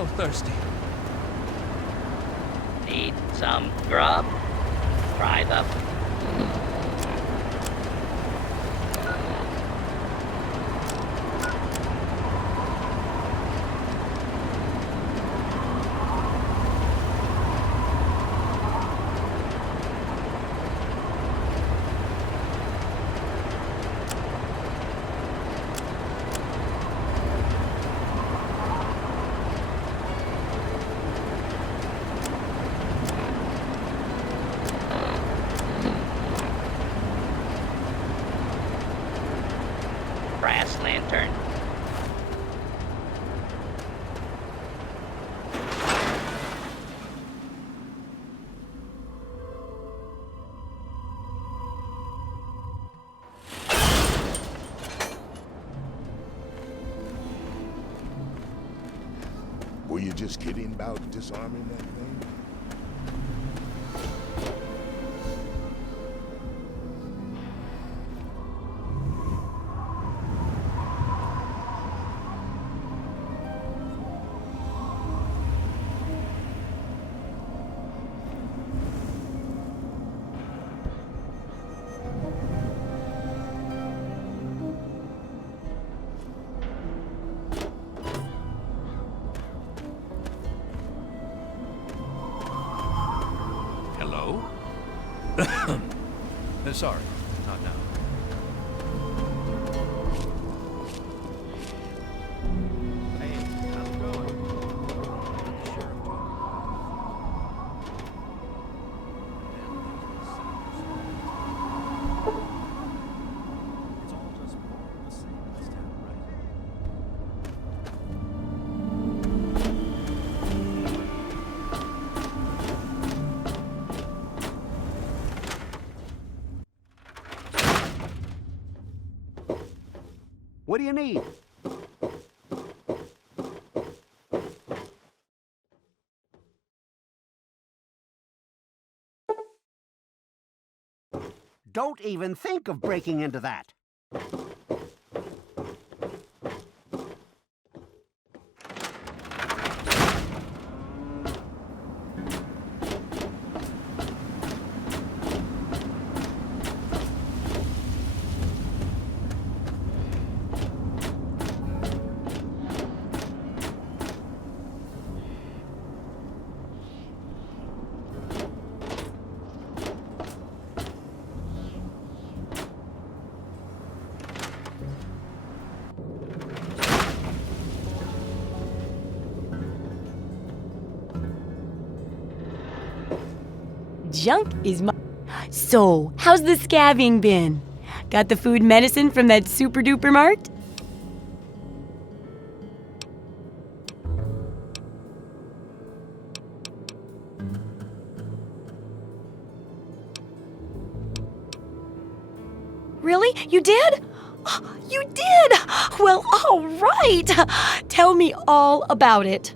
so thirsty. Need some grub? Try the... brass lantern. Were you just kidding about disarming that thing? Hello? Sorry, not now. Hey, how's it going? Sheriff It's all just more of the same in this town, right? What do you need? Don't even think of breaking into that. Junk is my... So, how's the scabbing been? Got the food medicine from that super duper mart? Really? You did? You did! Well, all right! Tell me all about it.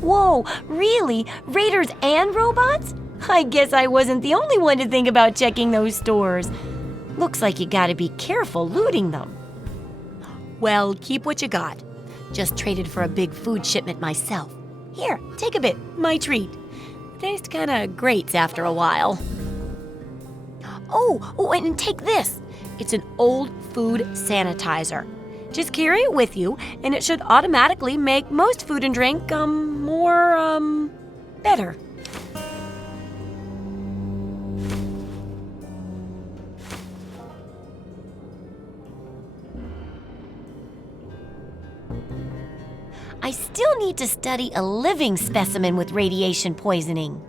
Whoa, really? Raiders and robots? I guess I wasn't the only one to think about checking those stores. Looks like you gotta be careful looting them. Well, keep what you got. Just traded for a big food shipment myself. Here, take a bit, my treat. Tastes kinda grates after a while. Oh, and take this. It's an old food sanitizer. Just carry it with you, and it should automatically make most food and drink, better. I still need to study a living specimen with radiation poisoning.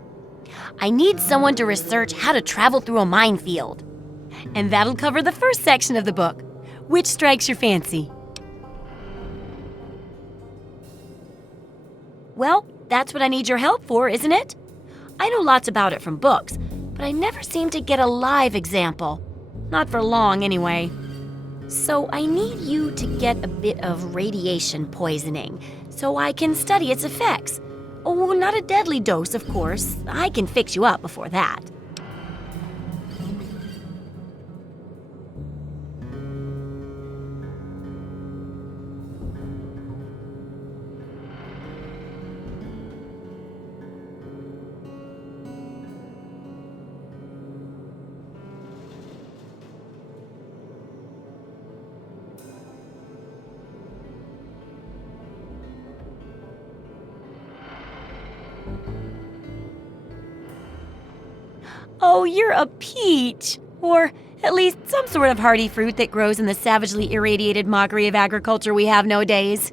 I need someone to research how to travel through a minefield. And that'll cover the first section of the book. Which strikes your fancy? Well, that's what I need your help for, isn't it? I know lots about it from books, but I never seem to get a live example. Not for long, anyway. So I need you to get a bit of radiation poisoning so I can study its effects. Oh, not a deadly dose, of course. I can fix you up before that. Oh, you're a peach! Or at least some sort of hardy fruit that grows in the savagely irradiated mockery of agriculture we have nowadays.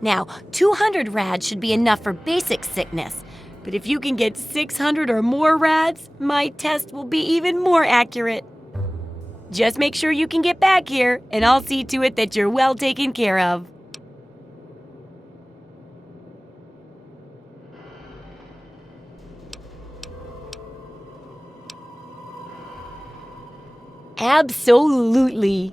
Now, 200 rads should be enough for basic sickness, but if you can get 600 or more rads, my test will be even more accurate. Just make sure you can get back here, and I'll see to it that you're well taken care of. Absolutely.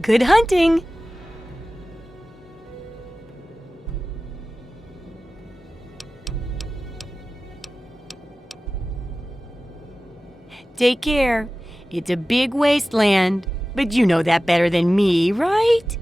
Good hunting! Take care. It's a big wasteland, but you know that better than me, right?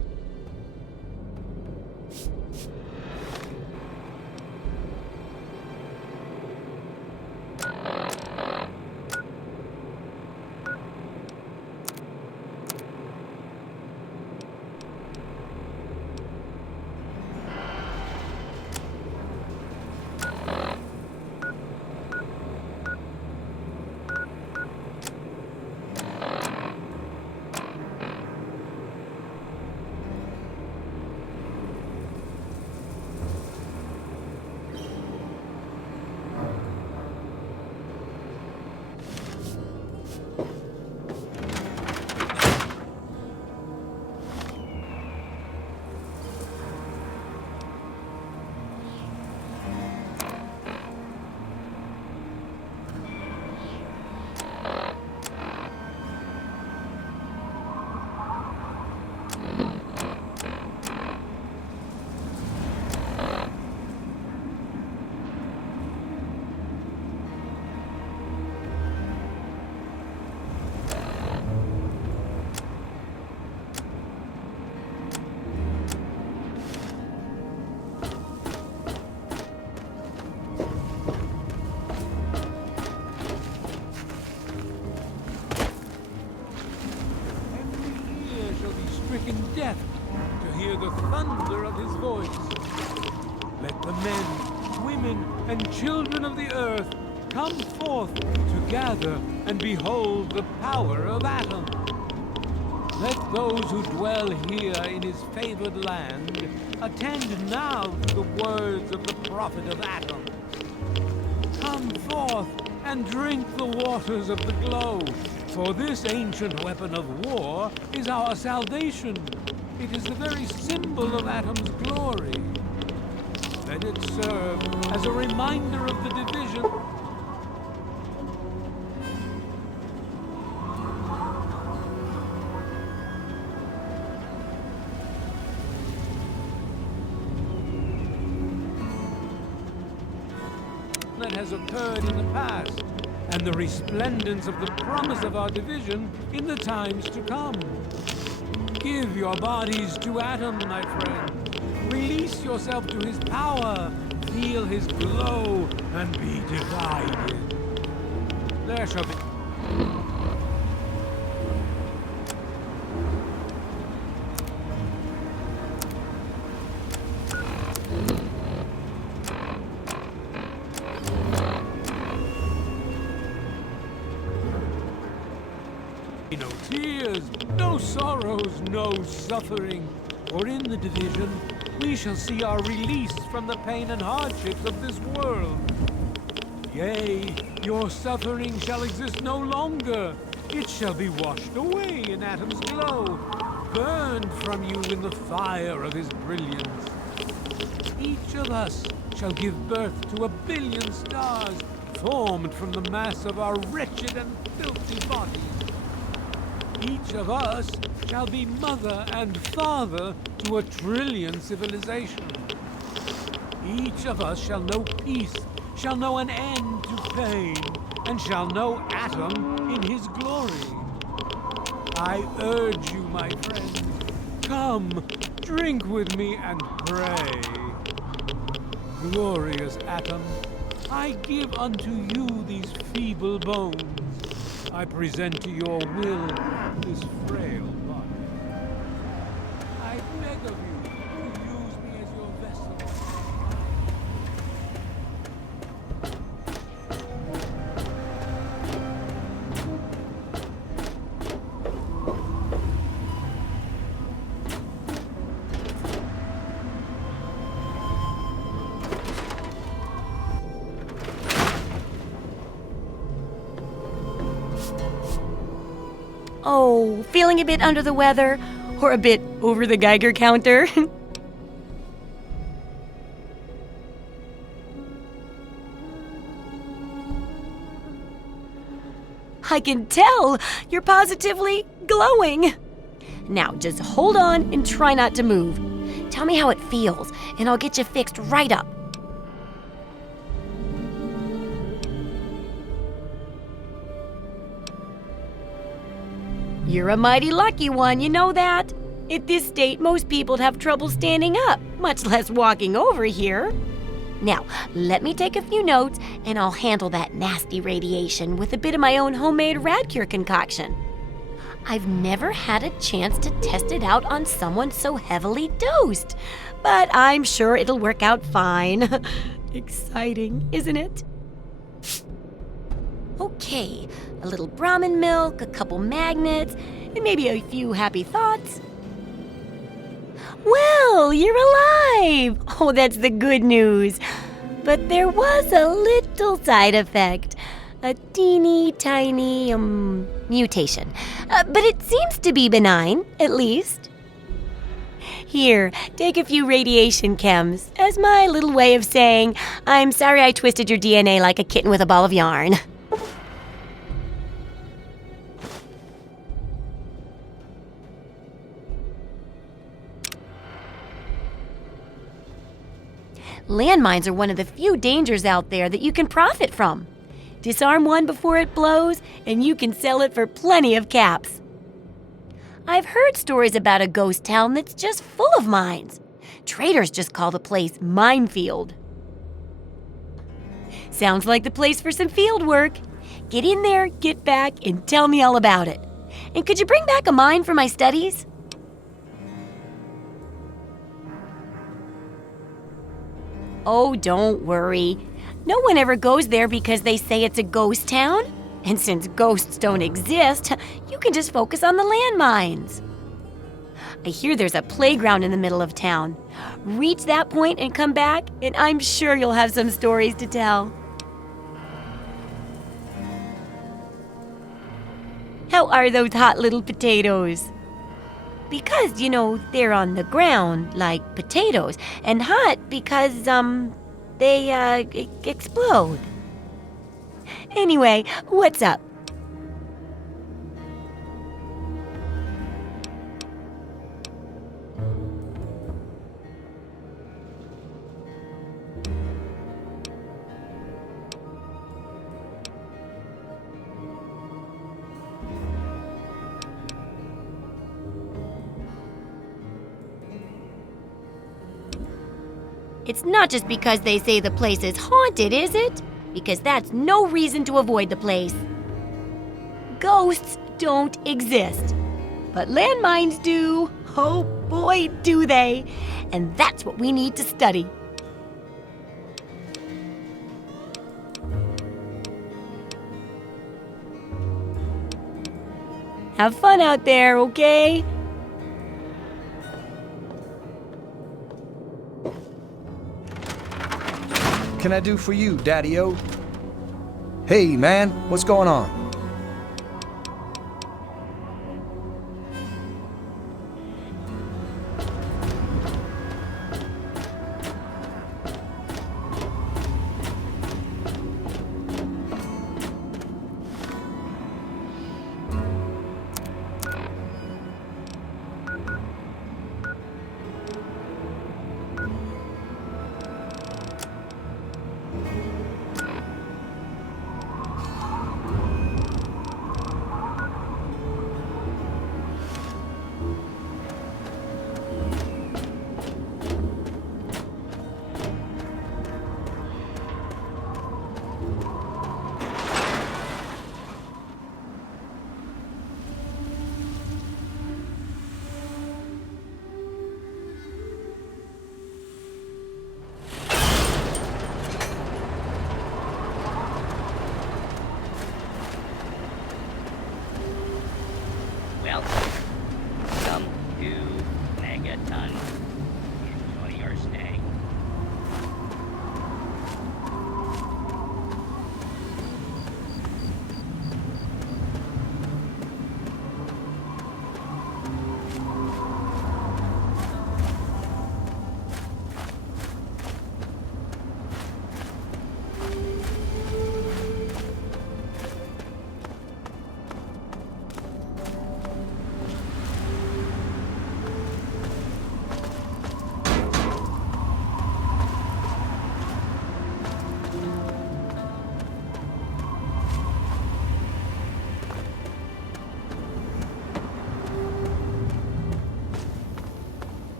hear the thunder of his voice. Let the men, women, and children of the earth come forth to gather and behold the power of Atom. Let those who dwell here in his favored land attend now to the words of the prophet of Atom. Come forth and drink the waters of the glow, for this ancient weapon of war is our salvation. It is the very symbol of Atom's glory. Let it serve as a reminder of the division. That has occurred in the past, and the resplendence of the promise of our division in the times to come. Give your bodies to Atom, my friend. Release yourself to his power, feel his glow, and be divided. There shall be... no tears, no sorrows, no suffering. For in the division, we shall see our release from the pain and hardships of this world. Yea, your suffering shall exist no longer. It shall be washed away in Atom's glow, burned from you in the fire of his brilliance. Each of us shall give birth to 1 billion stars, formed from the mass of our wretched and filthy bodies. Each of us shall be mother and father to 1 trillion civilizations. Each of us shall know peace, shall know an end to pain, and shall know Atom in his glory. I urge you, my friends, come, drink with me and pray. Glorious Atom, I give unto you these feeble bones. I present to your will this frail body. I beg of you to use me as your vessel. Oh, feeling a bit under the weather? Or a bit over the Geiger counter? I can tell! You're positively glowing! Now, just hold on and try not to move. Tell me how it feels, and I'll get you fixed right up. You're a mighty lucky one, you know that? At this state, most people'd have trouble standing up, much less walking over here. Now, let me take a few notes, and I'll handle that nasty radiation with a bit of my own homemade Radcure concoction. I've never had a chance to test it out on someone so heavily dosed, but I'm sure it'll work out fine. Exciting, isn't it? Okay, a little Brahmin milk, a couple magnets, and maybe a few happy thoughts. Well, you're alive! Oh, that's the good news. But there was a little side effect. A teeny tiny, mutation. But it seems to be benign, at least. Here, take a few radiation chems as my little way of saying, I'm sorry I twisted your DNA like a kitten with a ball of yarn. Landmines are one of the few dangers out there that you can profit from. Disarm one before it blows, and you can sell it for plenty of caps. I've heard stories about a ghost town that's just full of mines. Traders just call the place Minefield. Sounds like the place for some field work. Get in there, get back, and tell me all about it. And could you bring back a mine for my studies? Oh, don't worry. No one ever goes there because they say it's a ghost town. And since ghosts don't exist, you can just focus on the landmines. I hear there's a playground in the middle of town. Reach that point and come back, and I'm sure you'll have some stories to tell. How are those hot little potatoes? Because, they're on the ground like potatoes, and hot because, they explode. Anyway, what's up? It's not just because they say the place is haunted, is it? Because that's no reason to avoid the place. Ghosts don't exist. But landmines do. Oh boy, do they. And that's what we need to study. Have fun out there, okay? Can I do for you, Daddy-O? Hey, man, what's going on?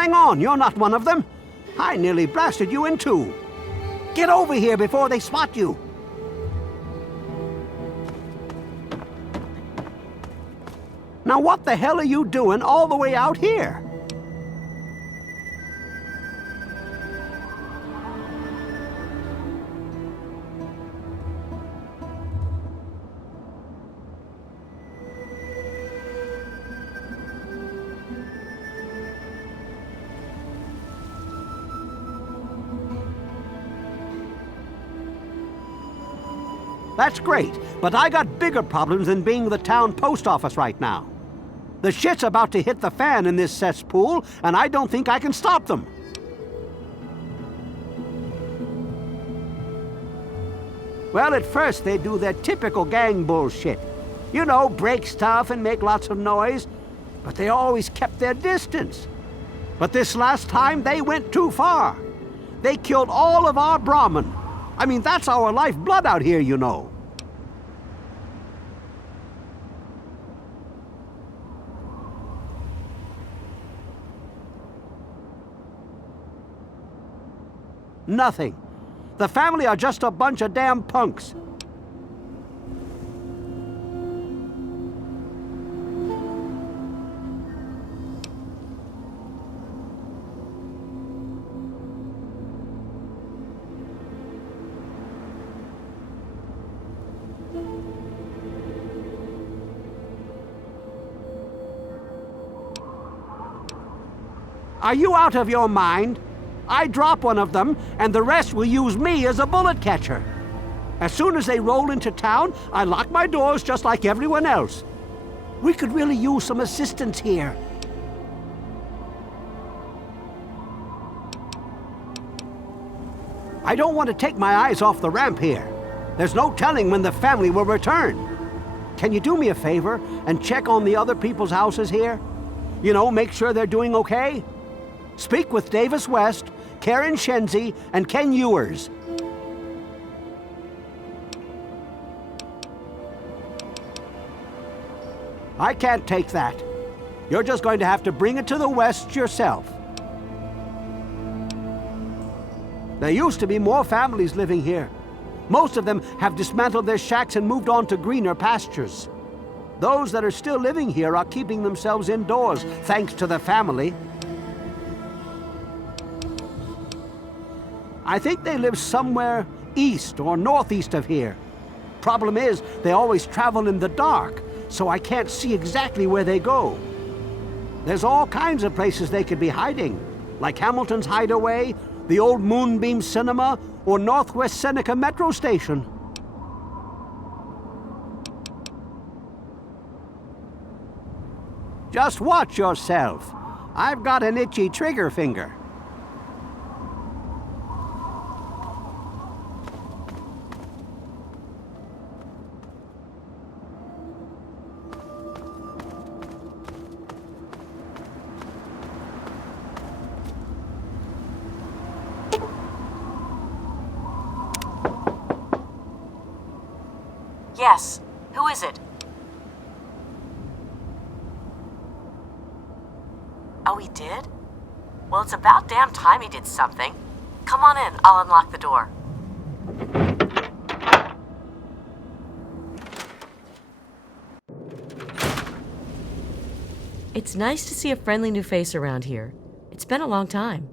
Hang on, you're not one of them. I nearly blasted you in two. Get over here before they spot you. Now what the hell are you doing all the way out here? That's great, but I got bigger problems than being the town post office right now. The shit's about to hit the fan in this cesspool, and I don't think I can stop them. Well, at first they do their typical gang bullshit. You know, break stuff and make lots of noise, but they always kept their distance. But this last time, they went too far. They killed all of our Brahmin. I mean, that's our lifeblood out here, you know. Nothing. The family are just a bunch of damn punks. Are you out of your mind? I drop one of them, and the rest will use me as a bullet catcher. As soon as they roll into town, I lock my doors just like everyone else. We could really use some assistance here. I don't want to take my eyes off the ramp here. There's no telling when the family will return. Can you do me a favor and check on the other people's houses here? You know, make sure they're doing okay? Speak with Davis West, Karen Shenzi, and Ken Ewers. I can't take that. You're just going to have to bring it to the West yourself. There used to be more families living here. Most of them have dismantled their shacks and moved on to greener pastures. Those that are still living here are keeping themselves indoors, thanks to the family. I think they live somewhere east or northeast of here. Problem is, they always travel in the dark, so I can't see exactly where they go. There's all kinds of places they could be hiding, like Hamilton's Hideaway, the old Moonbeam Cinema, or Northwest Seneca Metro Station. Just watch yourself. I've got an itchy trigger finger. Yes. Who is it? Oh, he did? Well, it's about damn time he did something. Come on in. I'll unlock the door. It's nice to see a friendly new face around here. It's been a long time.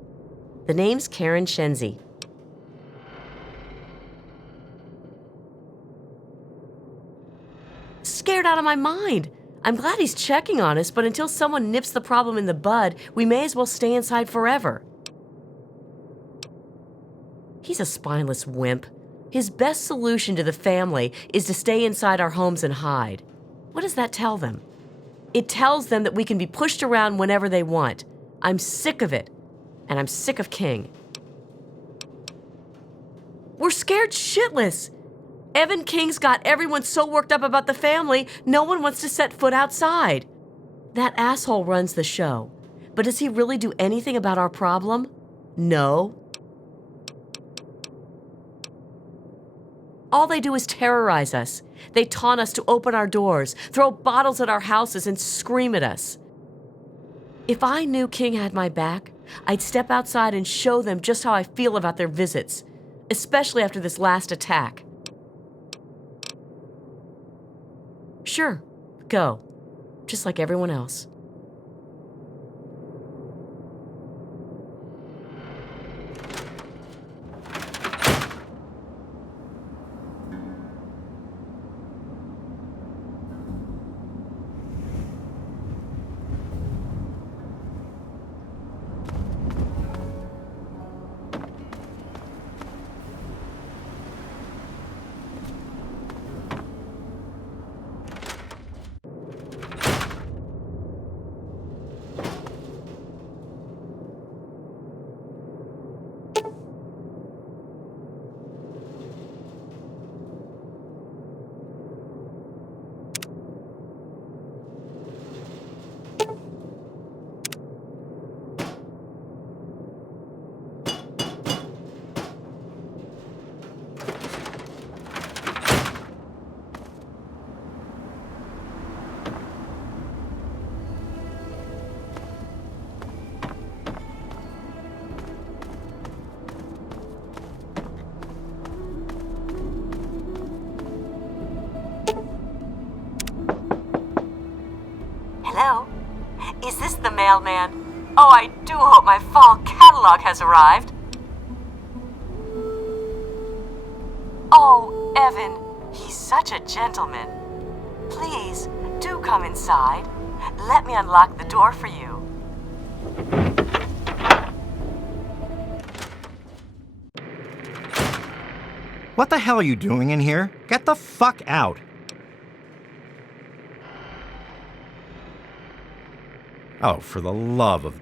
The name's Karen Shenzi. Scared out of my mind. I'm glad he's checking on us, but until someone nips the problem in the bud, we may as well stay inside forever. He's a spineless wimp. His best solution to the family is to stay inside our homes and hide. What does that tell them? It tells them that we can be pushed around whenever they want. I'm sick of it, and I'm sick of King. We're scared shitless. Evan King's got everyone so worked up about the family, no one wants to set foot outside. That asshole runs the show. But does he really do anything about our problem? No. All they do is terrorize us. They taunt us to open our doors, throw bottles at our houses, and scream at us. If I knew King had my back, I'd step outside and show them just how I feel about their visits, especially after this last attack. Sure, go. Just like everyone else. Hello? Is this the mailman? Oh, I do hope my fall catalog has arrived. Oh, Evan, he's such a gentleman. Please, do come inside. Let me unlock the door for you. What the hell are you doing in here? Get the fuck out. Oh, for the love of...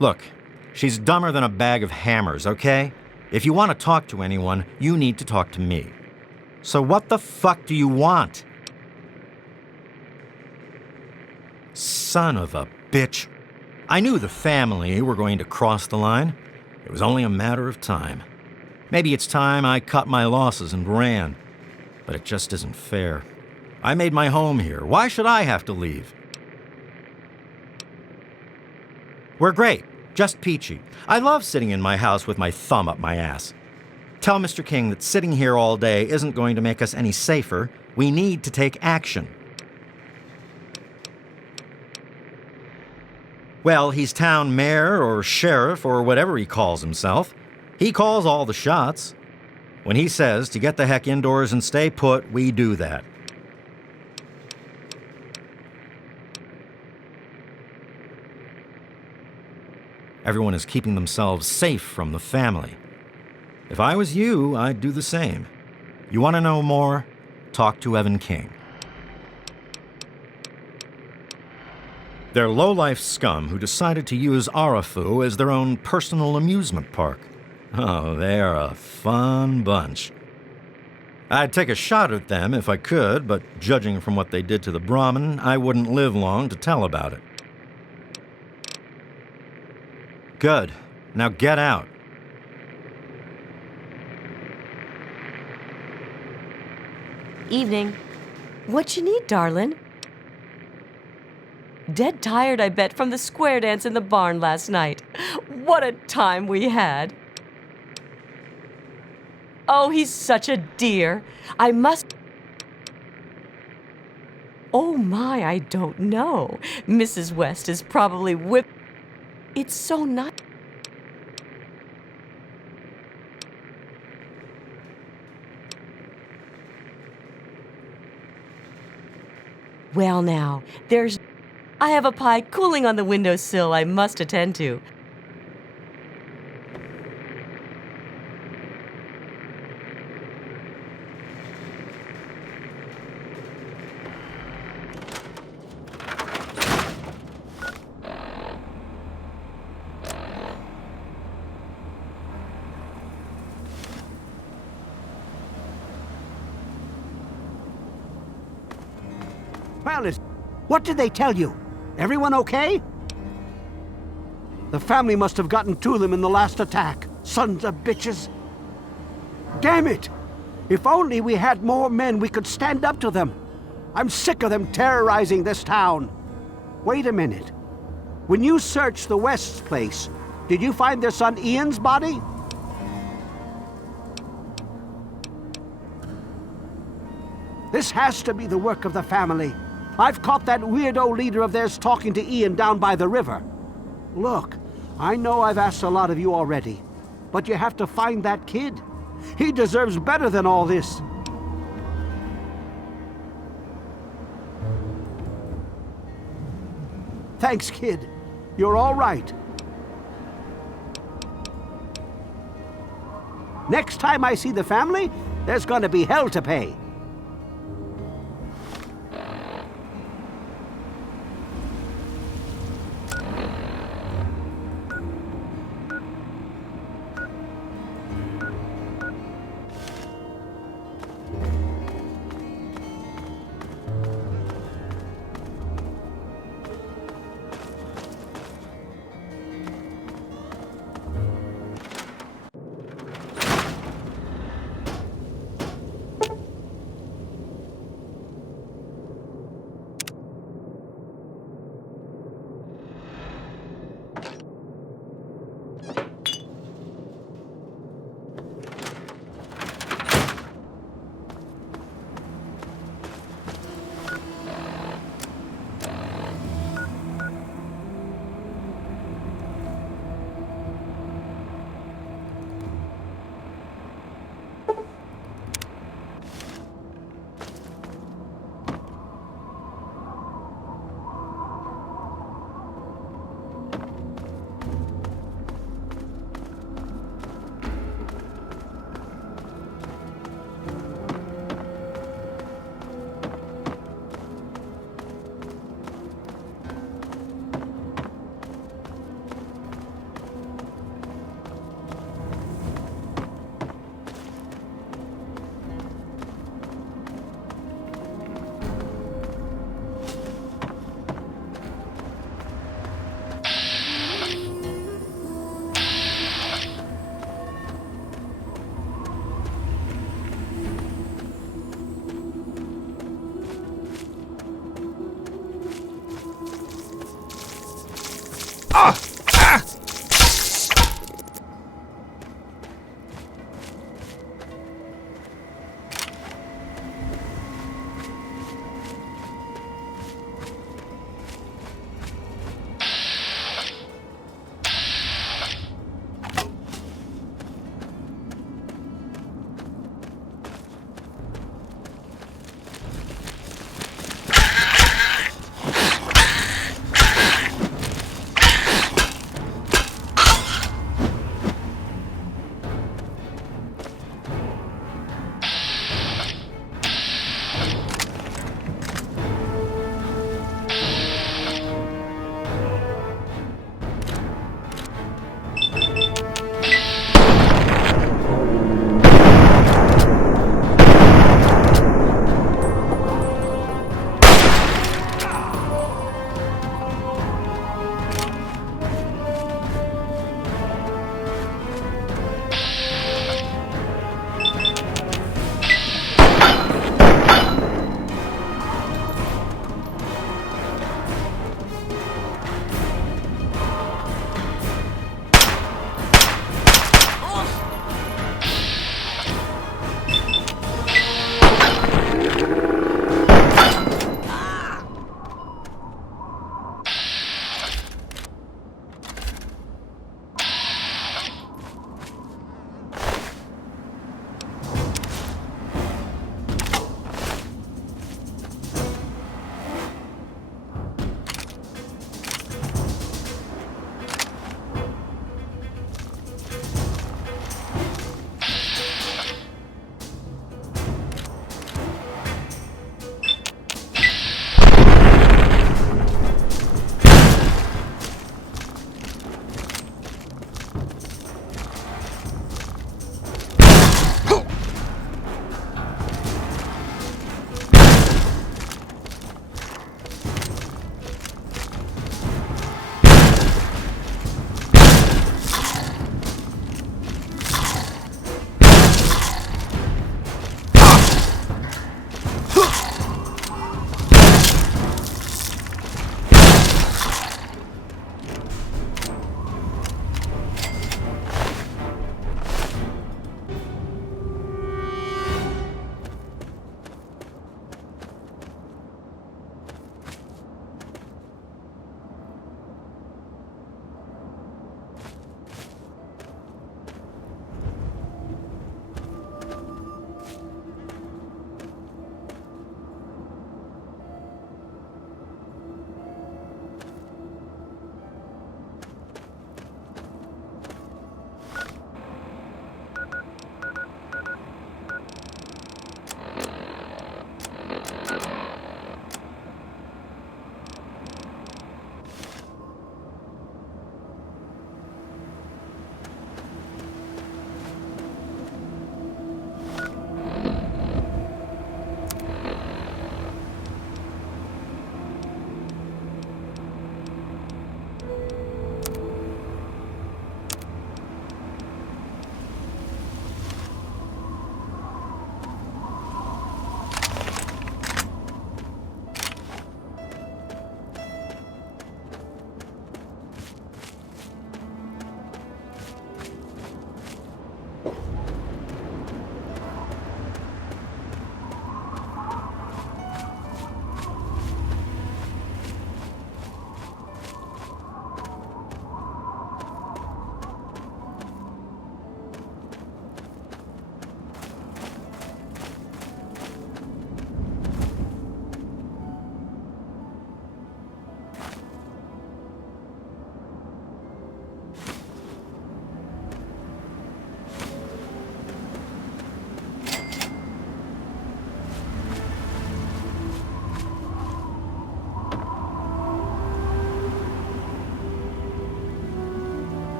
Look, she's dumber than a bag of hammers, okay? If you want to talk to anyone, you need to talk to me. So what the fuck do you want? Son of a bitch. I knew the family were going to cross the line. It was only a matter of time. Maybe it's time I cut my losses and ran. But it just isn't fair. I made my home here. Why should I have to leave? We're great, just peachy. I love sitting in my house with my thumb up my ass. Tell Mr. King that sitting here all day isn't going to make us any safer. We need to take action. Well, he's town mayor or sheriff or whatever he calls himself. He calls all the shots. When he says to get the heck indoors and stay put, we do that. Everyone is keeping themselves safe from the family. If I was you, I'd do the same. You want to know more? Talk to Evan King. They're low-life scum who decided to use Arafu as their own personal amusement park. Oh, they're a fun bunch. I'd take a shot at them if I could, but judging from what they did to the Brahmin, I wouldn't live long to tell about it. Good. Now get out. Evening. What you need, darling? Dead tired, I bet, from the square dance in the barn last night. What a time we had. Oh, he's such a dear. I must... Oh my, I don't know. Mrs. West is probably It's so nice. Well now, I have a pie cooling on the windowsill I must attend to. Well, what did they tell you? Everyone okay? The family must have gotten to them in the last attack. Sons of bitches. Damn it! If only we had more men, we could stand up to them. I'm sick of them terrorizing this town. Wait a minute. When you searched the West's place, did you find their son Ian's body? This has to be the work of the family. I've caught that weirdo leader of theirs talking to Ian down by the river. Look, I know I've asked a lot of you already, but you have to find that kid. He deserves better than all this. Thanks, kid. You're all right. Next time I see the family, there's gonna be hell to pay.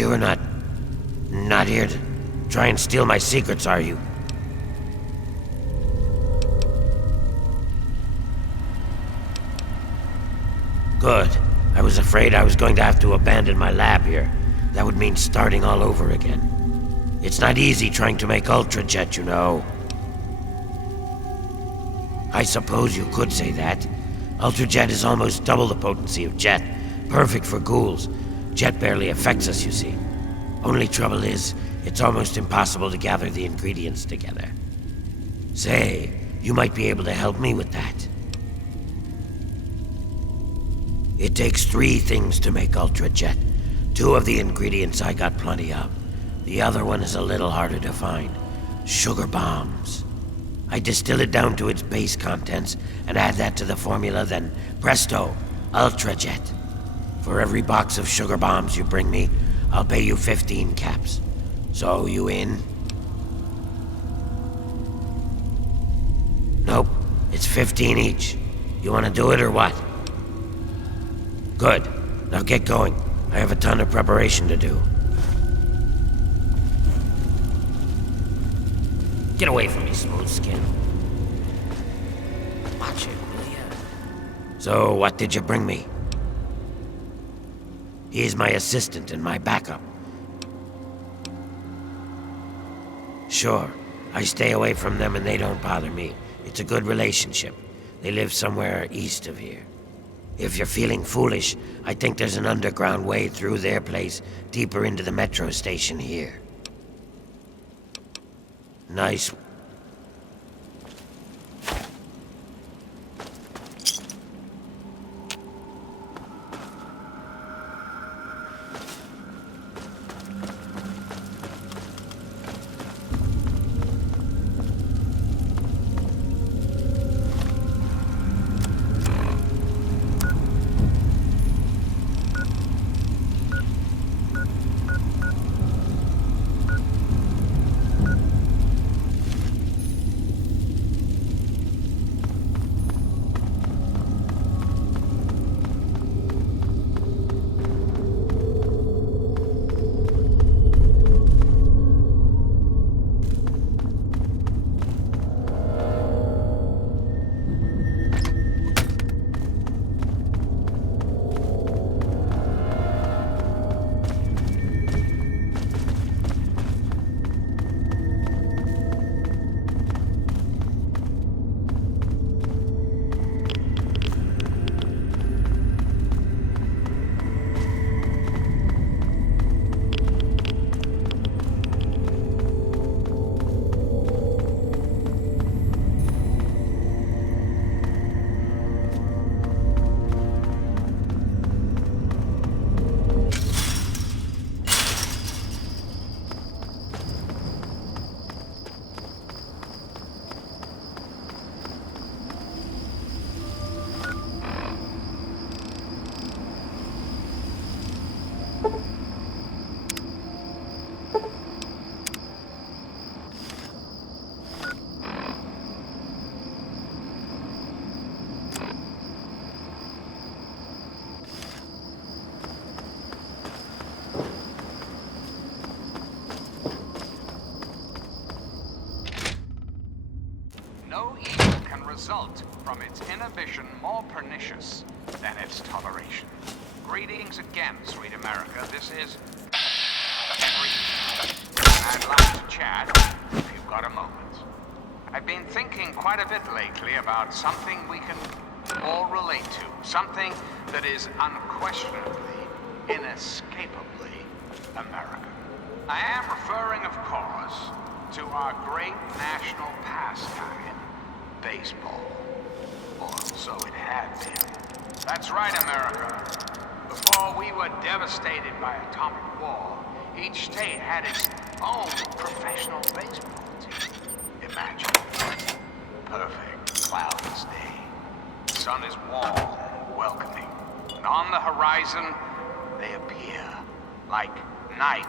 You are not here to try and steal my secrets, are you? Good. I was afraid I was going to have to abandon my lab here. That would mean starting all over again. It's not easy trying to make Ultrajet, you know. I suppose you could say that. Ultrajet is almost double the potency of Jet. Perfect for ghouls. Jet barely affects us, you see. Only trouble is, it's almost impossible to gather the ingredients together. Say, you might be able to help me with that. It takes 3 things to make Ultrajet. 2 of the ingredients I got plenty of. The other one is a little harder to find. Sugar bombs. I distill it down to its base contents and add that to the formula, then presto, Ultrajet. For every box of sugar bombs you bring me, I'll pay you 15 caps. So, you in? Nope, it's 15 each. You want to do it or what? Good. Now get going. I have a ton of preparation to do. Get away from me, smooth skin. Watch it, will ya? So, what did you bring me? He's my assistant and my backup. Sure, I stay away from them and they don't bother me. It's a good relationship. They live somewhere east of here. If you're feeling foolish, I think there's an underground way through their place, deeper into the metro station here. Nice. No evil can result from its inhibition more pernicious than its toleration. Greetings again, sweet America. This is Henry. I'd like to chat if you've got a moment. I've been thinking quite a bit lately about something we can all relate to. Something that is unquestionably, inescapably American. I am referring, of course, to our great national pastime, baseball. Or so it had been. That's right, America. Before we were devastated by atomic war, each state had its own professional baseball team. Imagine. Perfect cloudless day. The sun is warm and welcoming. And on the horizon, they appear like night.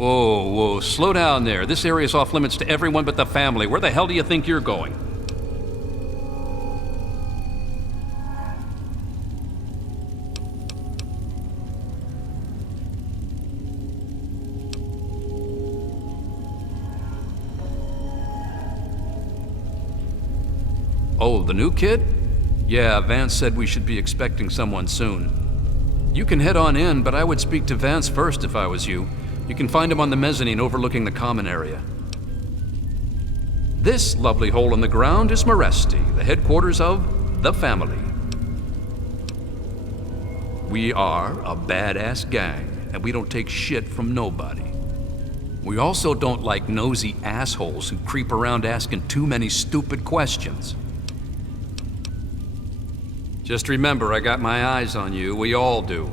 Whoa, slow down there. This area's off limits to everyone but the family. Where the hell do you think you're going? Oh, the new kid? Yeah, Vance said we should be expecting someone soon. You can head on in, but I would speak to Vance first if I was you. You can find him on the mezzanine overlooking the common area. This lovely hole in the ground is Meresti, the headquarters of the family. We are a badass gang, and we don't take shit from nobody. We also don't like nosy assholes who creep around asking too many stupid questions. Just remember, I got my eyes on you. We all do.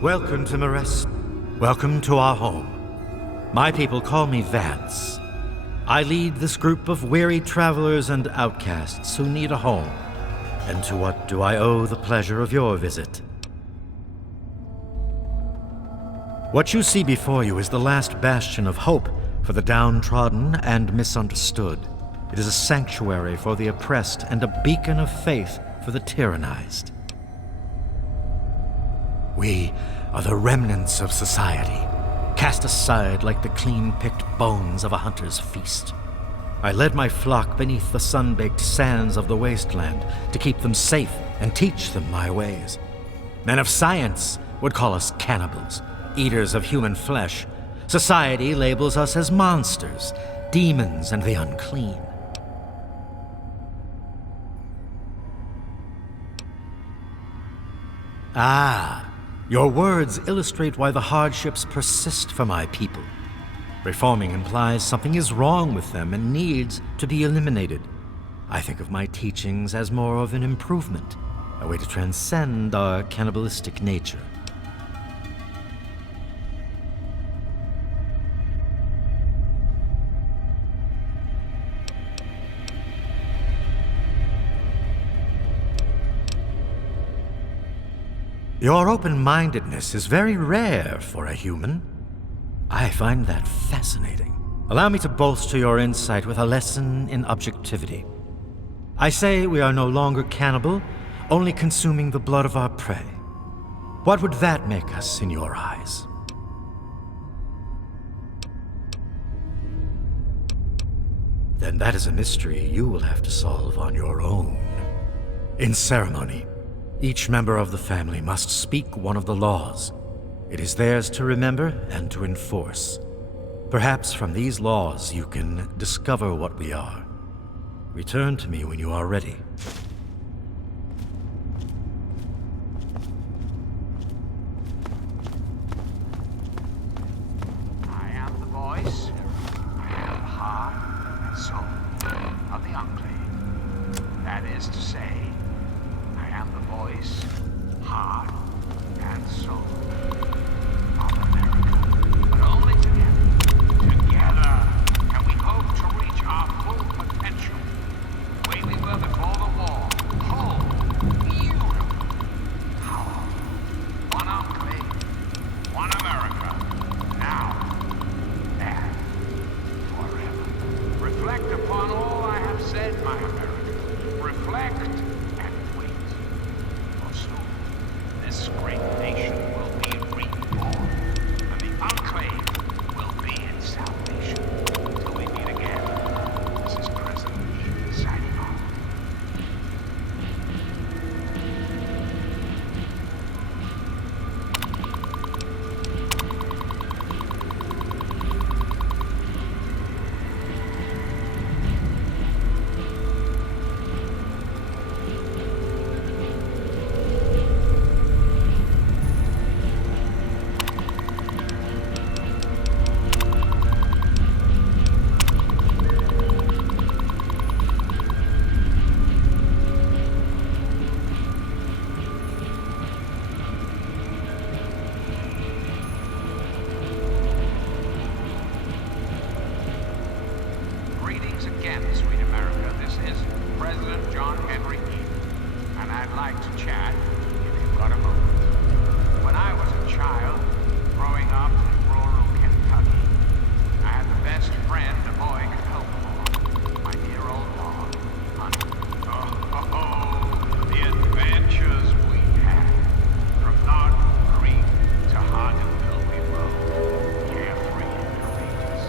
Welcome to Meresti. Welcome to our home. My people call me Vance. I lead this group of weary travelers and outcasts who need a home. And to what do I owe the pleasure of your visit? What you see before you is the last bastion of hope for the downtrodden and misunderstood. It is a sanctuary for the oppressed and a beacon of faith for the tyrannized. We are the remnants of society, cast aside like the clean-picked bones of a hunter's feast. I led my flock beneath the sun-baked sands of the wasteland to keep them safe and teach them my ways. Men of science would call us cannibals, eaters of human flesh. Society labels us as monsters, demons, and the unclean. Ah, your words illustrate why the hardships persist for my people. Reforming implies something is wrong with them and needs to be eliminated. I think of my teachings as more of an improvement, a way to transcend our cannibalistic nature. Your open-mindedness is very rare for a human. I find that fascinating. Allow me to bolster your insight with a lesson in objectivity. I say we are no longer cannibal, only consuming the blood of our prey. What would that make us in your eyes? then that is a mystery you will have to solve on your own. In ceremony, each member of the family must speak one of the laws. It is theirs to remember and to enforce. Perhaps from these laws you can discover what we are. Return to me when you are ready. I am the voice, I am the heart and soul of the Enclave. That is to say, I am the voice, heart, and soul of America. But only together. Together can we hope to reach our full potential. The way we were before the war. Whole, beautiful, powerful. One Enclave, one America. Now, and forever. Reflect upon all I have said, my America. Reflect and wait. For soon, this great nation will be reborn, and the Enclave will be its salvation. Till we meet again, this is President Ian signing off. Greetings again, sweet America. This is President John Henry Eden, and I'd like to chat, if you've got a moment. When I was a child, growing up in rural Kentucky, I had the best friend a boy could hope for, my dear old dog, Hunter. Oh, the adventures we had, from Norton Creek to Hardenville we rode, carefree and courageous,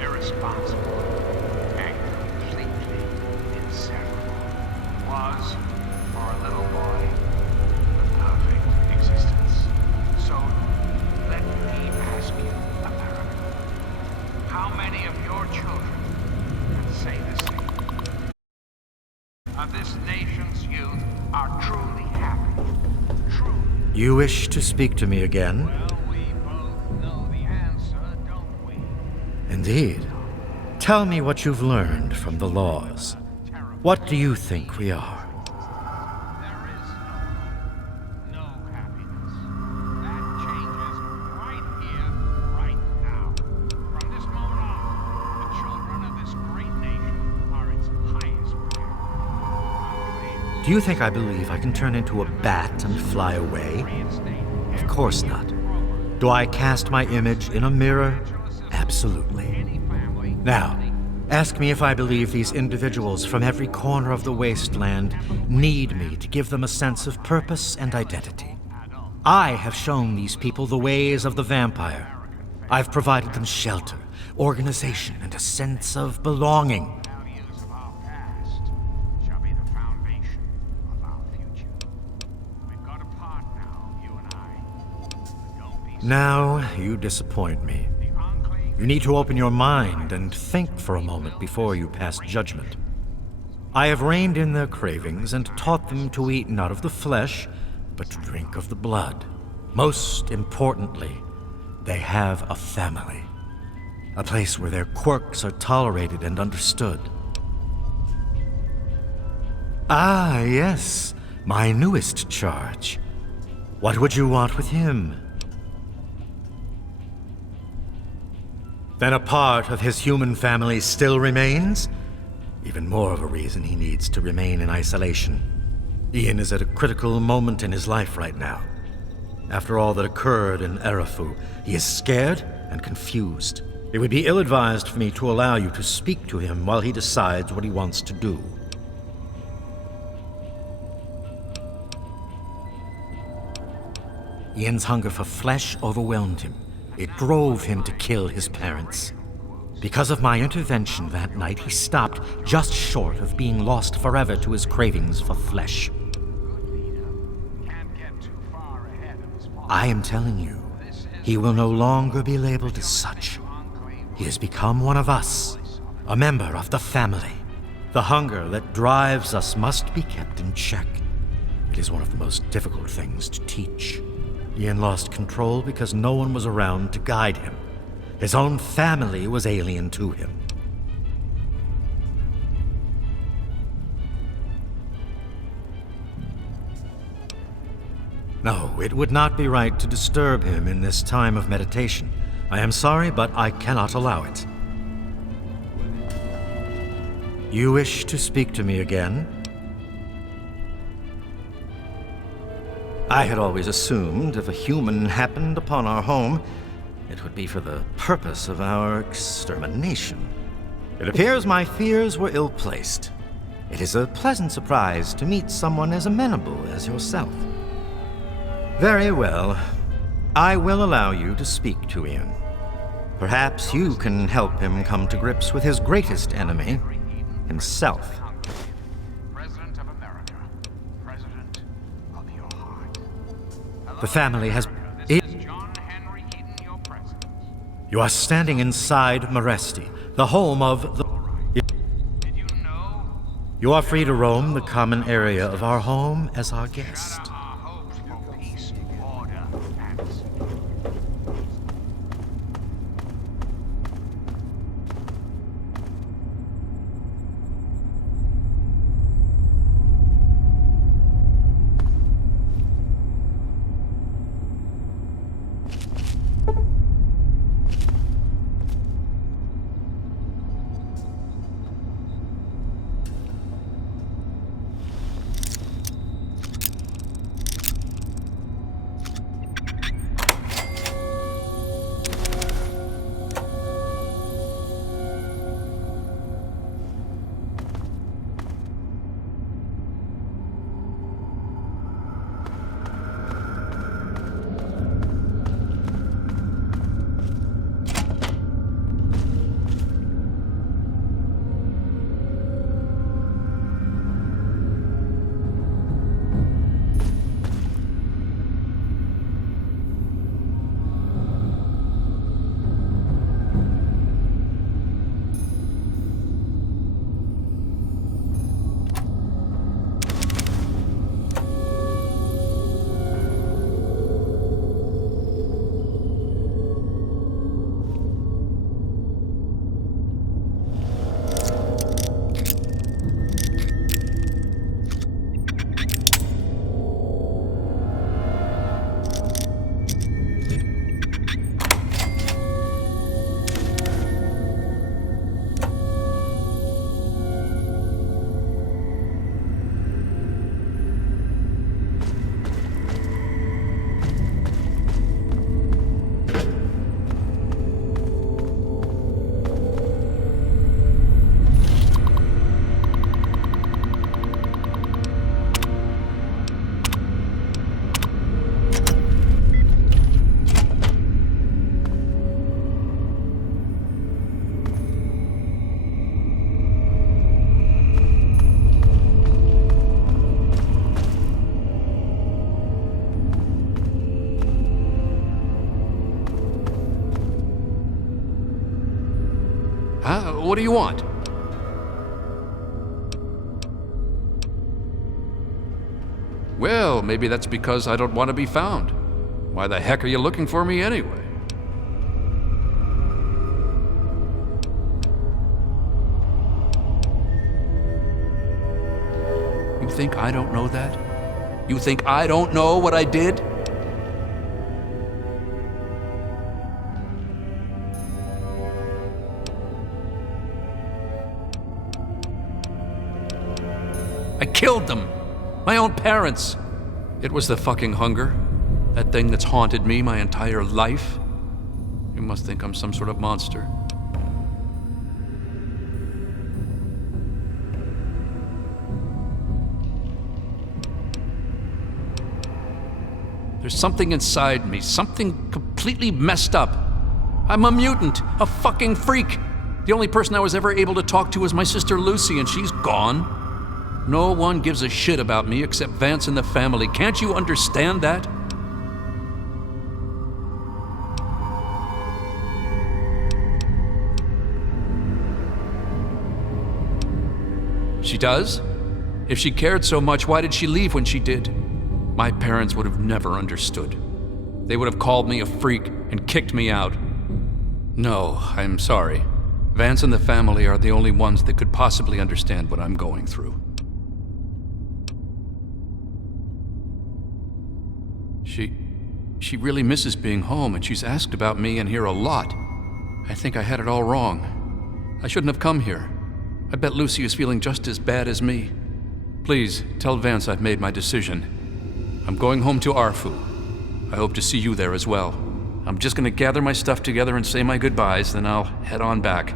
irresponsible, and completely inseparable. Was, for a little boy, the perfect existence. So, let me ask you, America, how many of your children can say the same? Of this nation's youth are truly happy, truly. You wish to speak to me again? Well, we both know the answer, don't we? Indeed. Tell me what you've learned from the laws. What do you think we are? There is no happiness. That changes right here, right now. From this moment on, the children of this great nation are its highest priority. Do you think I believe I can turn into a bat and fly away? Of course not. Do I cast my image in a mirror? Absolutely. Now, ask me if I believe these individuals from every corner of the wasteland need me to give them a sense of purpose and identity. I have shown these people the ways of the vampire. I've provided them shelter, organization, and a sense of belonging. Values of our past shall be the foundation of our future. We've got a part now, you and I. But don't be Now, you disappoint me. You need to open your mind and think for a moment before you pass judgment. I have reined in their cravings and taught them to eat not of the flesh, but to drink of the blood. Most importantly, they have a family. A place where their quirks are tolerated and understood. Ah, yes, my newest charge. What would you want with him? Then a part of his human family still remains? Even more of a reason he needs to remain in isolation. Ian is at a critical moment in his life right now. After all that occurred in Erafu, he is scared and confused. It would be ill-advised for me to allow you to speak to him while he decides what he wants to do. Ian's hunger for flesh overwhelmed him. It drove him to kill his parents. Because of my intervention that night, he stopped just short of being lost forever to his cravings for flesh. I am telling you, he will no longer be labeled as such. He has become one of us, a member of the family. The hunger that drives us must be kept in check. It is one of the most difficult things to teach. Ian lost control because no one was around to guide him. His own family was alien to him. No, it would not be right to disturb him in this time of meditation. I am sorry, but I cannot allow it. You wish to speak to me again? I had always assumed if a human happened upon our home, it would be for the purpose of our extermination. It appears my fears were ill-placed. It is a pleasant surprise to meet someone as amenable as yourself. Very well. I will allow you to speak to Ian. Perhaps you can help him come to grips with his greatest enemy, himself. President of America, President of your heart. The family has... This is John Henry Eden, your president. You are standing inside Maresti, the home of the... Did you know You are free to roam the common area of our home as our guest. our hopes for peace, order, and What do you want? Well, maybe that's because I don't want to be found. Why the heck are you looking for me anyway? You think I don't know that? You think I don't know what I did? I killed them. My own parents. It was the fucking hunger. That thing that's haunted me my entire life. You must think I'm some sort of monster. There's something inside me, something completely messed up. I'm a mutant, a fucking freak. The only person I was ever able to talk to was my sister Lucy, and she's gone. No one gives a shit about me except Vance and the family. Can't you understand that? She does? If she cared so much, why did she leave when she did? My parents would have never understood. They would have called me a freak and kicked me out. No, I'm sorry. Vance and the family are the only ones that could possibly understand what I'm going through. She really misses being home, and she's asked about me and here a lot. I think I had it all wrong. I shouldn't have come here. I bet Lucy is feeling just as bad as me. Please, tell Vance I've made my decision. I'm going home to Arfu. I hope to see you there as well. I'm just gonna gather my stuff together and say my goodbyes, then I'll head on back.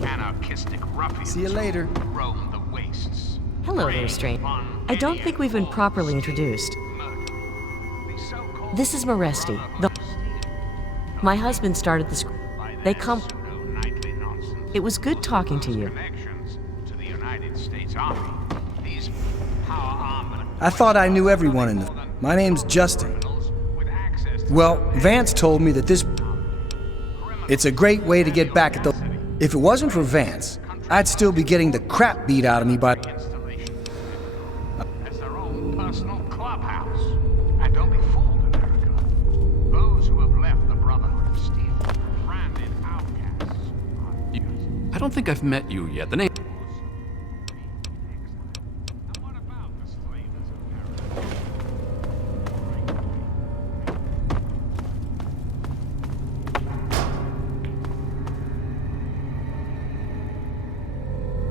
Anarchistic ruffians See you later. who roam the wastes. Hello there, stranger. I don't think we've been properly introduced. This is Moresti. My husband started this. They come. It was good talking to you. I thought I knew everyone in the... My name's Justin. Well, Vance told me that this... It's a great way to get back at the... If it wasn't for Vance, I'd still be getting the crap beat out of me by... As their own personal clubhouse. And don't be fooled, America. Those who have left the Brotherhood of Steel are branded outcasts. I don't think I've met you yet. The name... And what about the slavers of America?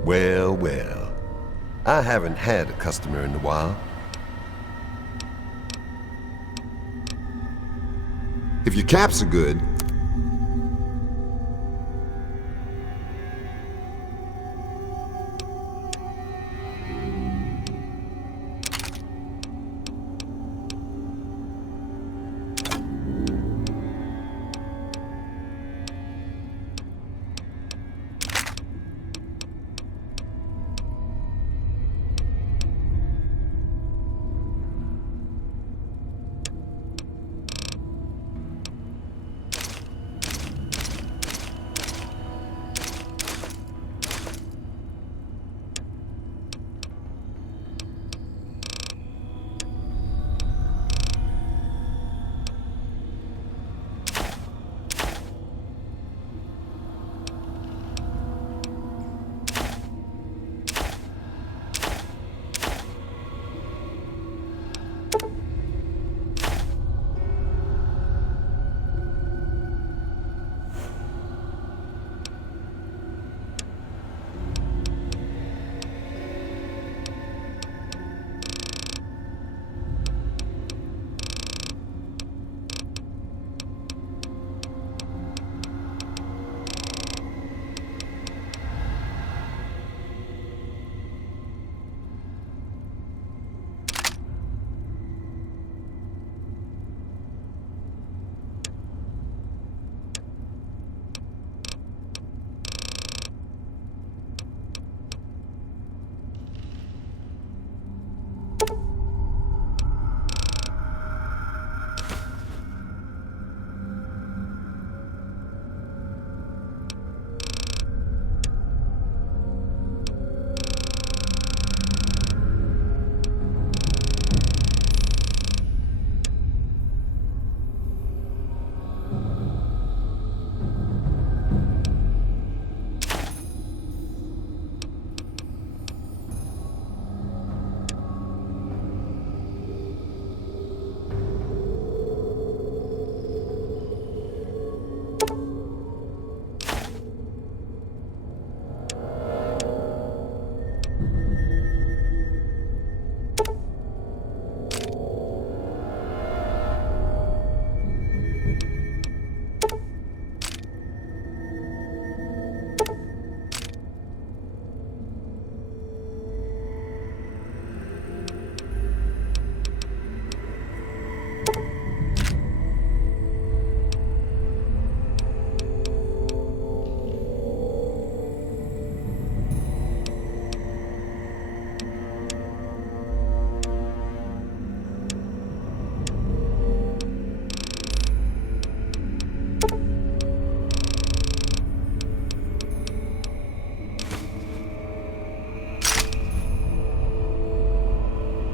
Well, well. I haven't had a customer in a while. If your caps are good,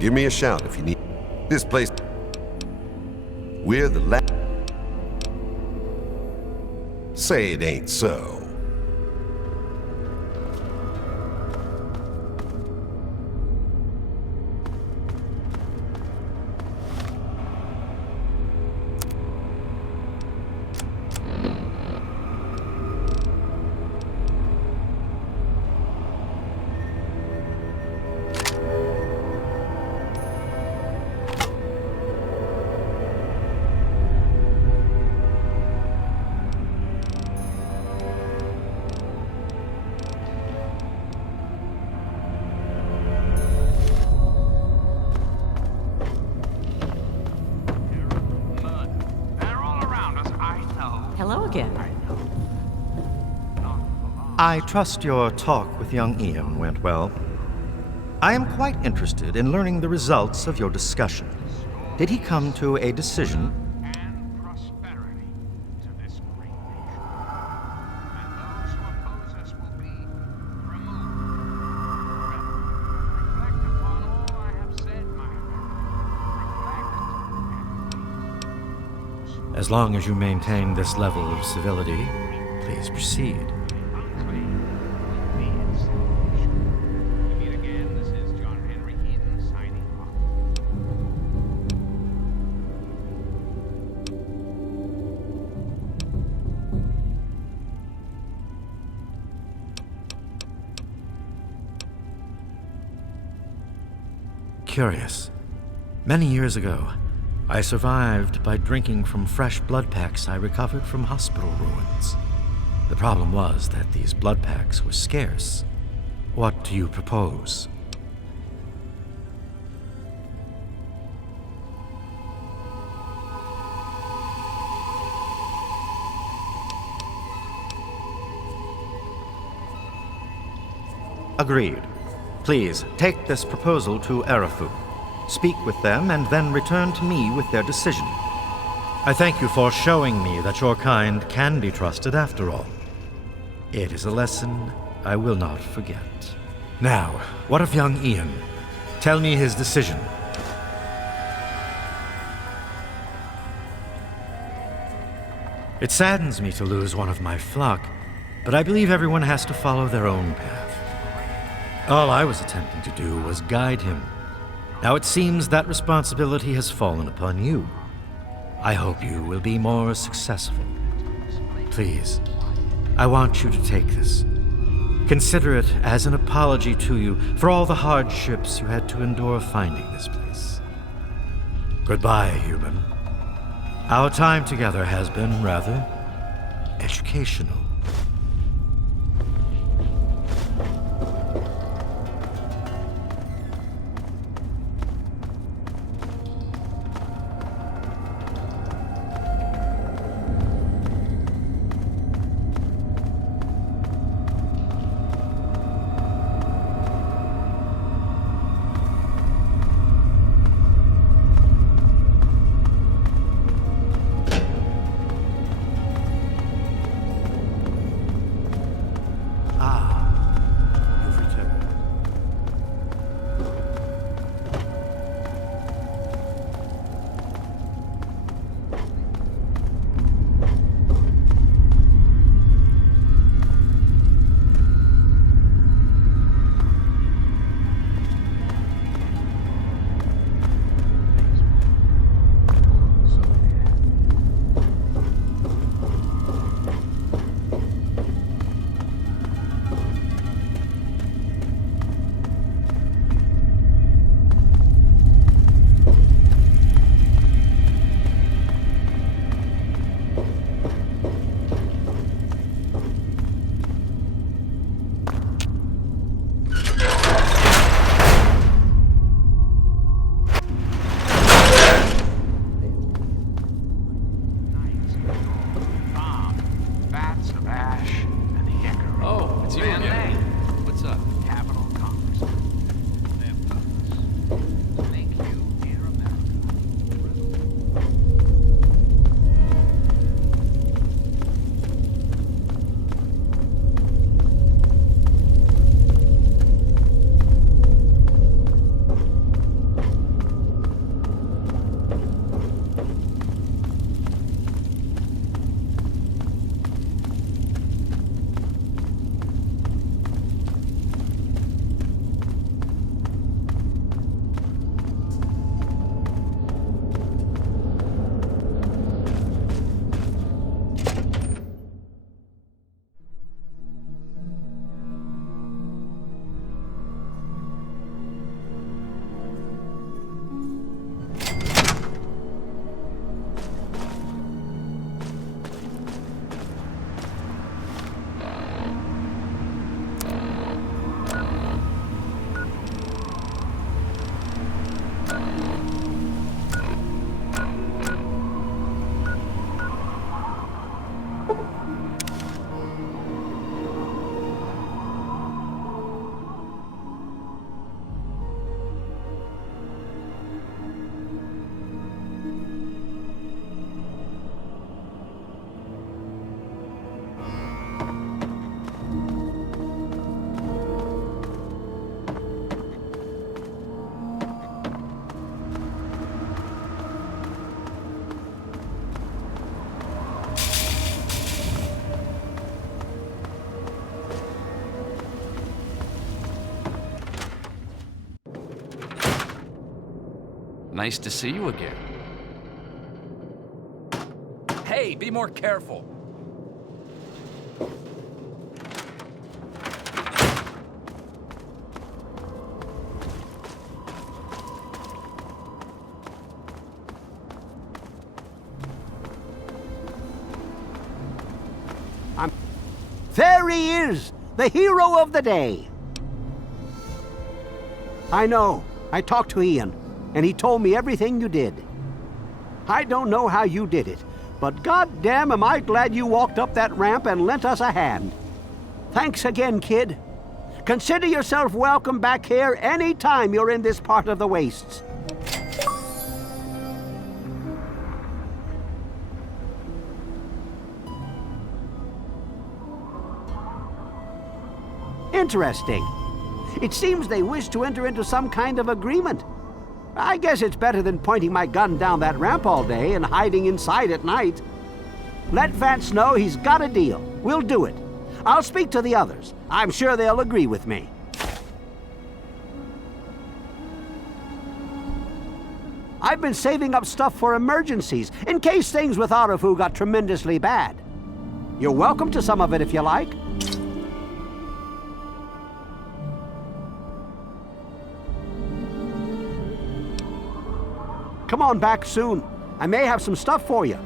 Give me a shout if you need. This place. We're the last. Say it ain't so. Hello again. I trust your talk with young Ian went well. I am quite interested in learning the results of your discussion. Did he come to a decision? And prosperity to this great nation. And those who oppose us will be removed forever. Reflect upon all I have said, my friend. Reflect. As long as you maintain this level of civility, please proceed. Curious. Many years ago, I survived by drinking from fresh blood packs I recovered from hospital ruins. The problem was that these blood packs were scarce. What do you propose? Agreed. Please, take this proposal to Arafu. Speak with them and then return to me with their decision. I thank you for showing me that your kind can be trusted after all. It is a lesson I will not forget. Now, what of young Ian? Tell me his decision. It saddens me to lose one of my flock, but I believe everyone has to follow their own path. All I was attempting to do was guide him. Now it seems that responsibility has fallen upon you. I hope you will be more successful. Please, I want you to take this. Consider it as an apology to you for all the hardships you had to endure finding this place. Goodbye, human. Our time together has been rather educational. Nice to see you again. Hey, be more careful. There he is, the hero of the day. I know. I talked to Ian, and he told me everything you did. I don't know how you did it, but goddamn am I glad you walked up that ramp and lent us a hand. Thanks again, kid. Consider yourself welcome back here any time you're in this part of the wastes. Interesting. It seems they wish to enter into some kind of agreement. I guess it's better than pointing my gun down that ramp all day and hiding inside at night. Let Vance know he's got a deal. We'll do it. I'll speak to the others. I'm sure they'll agree with me. I've been saving up stuff for emergencies, in case things with Arafu got tremendously bad. You're welcome to some of it if you like. Come on back soon. I may have some stuff for you.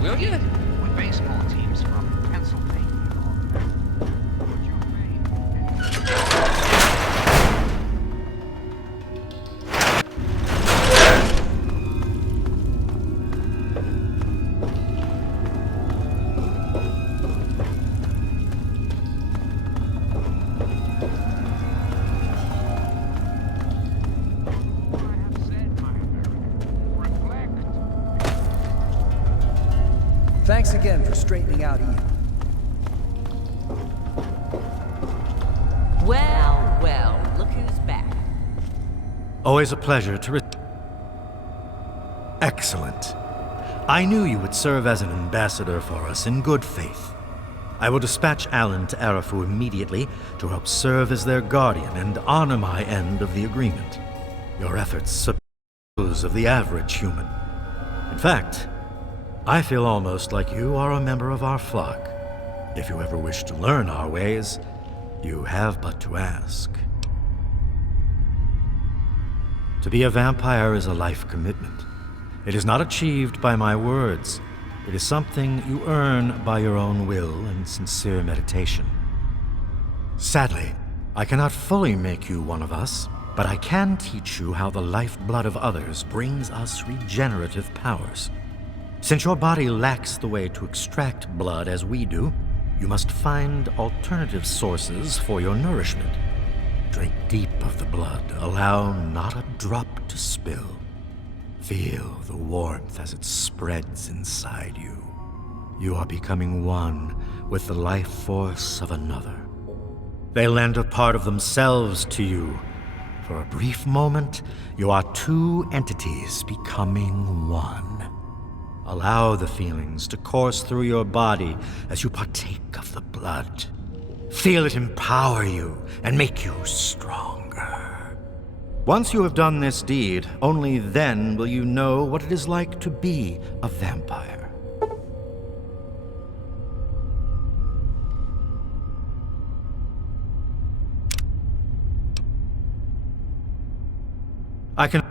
Will you? With baseball teams from Pennsylvania. Thanks again for straightening out Ian. Well, well, look who's back. Always a pleasure to Excellent. I knew you would serve as an ambassador for us in good faith. I will dispatch Alan to Arafu immediately to help serve as their guardian and honor my end of the agreement. Your efforts surpass those of the average human. In fact, I feel almost like you are a member of our flock. If you ever wish to learn our ways, you have but to ask. To be a vampire is a life commitment. It is not achieved by my words. It is something you earn by your own will and sincere meditation. Sadly, I cannot fully make you one of us, but I can teach you how the lifeblood of others brings us regenerative powers. Since your body lacks the way to extract blood as we do, you must find alternative sources for your nourishment. Drink deep of the blood, allow not a drop to spill. Feel the warmth as it spreads inside you. You are becoming one with the life force of another. They lend a part of themselves to you. For a brief moment, you are two entities becoming one. Allow the feelings to course through your body as you partake of the blood. Feel it empower you and make you stronger. Once you have done this deed, only then will you know what it is like to be a vampire. I can...